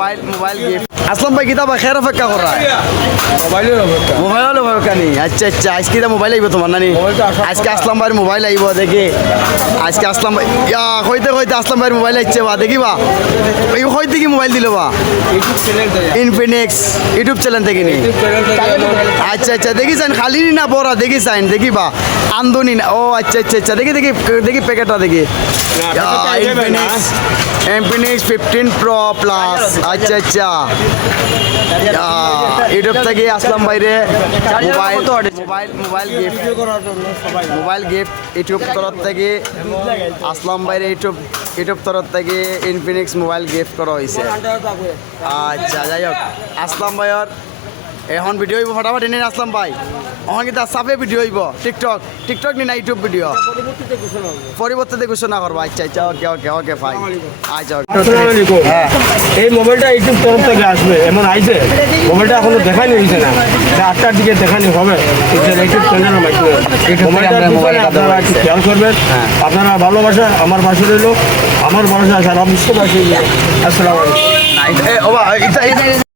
mobile gift আসলাম ভাই কিতা খের অপেক্ষা করা মোবাইল অপেক্ষা নেই আচ্ছা আজকে মোবাইল আইব তোমার নানি আজকে আসলাম ভাই মোবাইল আইব দেখি আজকে আসলাম ভাই কইতে আসলাম ভাই মোবাইল আইছে বা দেখি বা এই কইতে কি মোবাইল দিল বা ইনফিনিক্স ইউটিউব চ্যানেল থেকে নি আচ্ছা দেখি চাইন খালি না বড়া দেখি চাইন দেখি বা আন্দোনি না ও আচ্ছা দেখি প্যাকেটটা দেখি ইনফিনিক্স 15 প্রো প্লাস আচ্ছা ইউটিউব থেকে আসলাম বাইরে মোবাইল গিফট ইউটিউব তরফ থেকে আসলাম বাইরে ইউটিউব তরফ থেকে ইনফিনিক্স মোবাইল গিফট করা হয়েছে আচ্ছা যাই হোক আসলাম ভাইয়ের এখন ভিডিও হইব ফটাফট এনে আসলাম ভাই এখন কিন্তু সাফে ভিডিও হইব টিকটক নি না ইউটিউব ভিডিও পরিবর্তে ঘোষণা করবো আচ্ছা ওকে ভাই আচ্ছা এই মোবাইলটা ইউটিউব তরফ থেকে আসবে এমন আইছে মোবাইলটা এখনো দেখানি হয়েছে না 8টার দিকে দেখানি হবে ইউটিউব চ্যানেলের মাধ্যমে মোবাইলটা আপনারা একটু খেয়াল করবেন আপনারা ভালোবাসা আমার বাসা রইল আমার বাসা সারা বিশ্ববাসী আসসালামু আলাইকুম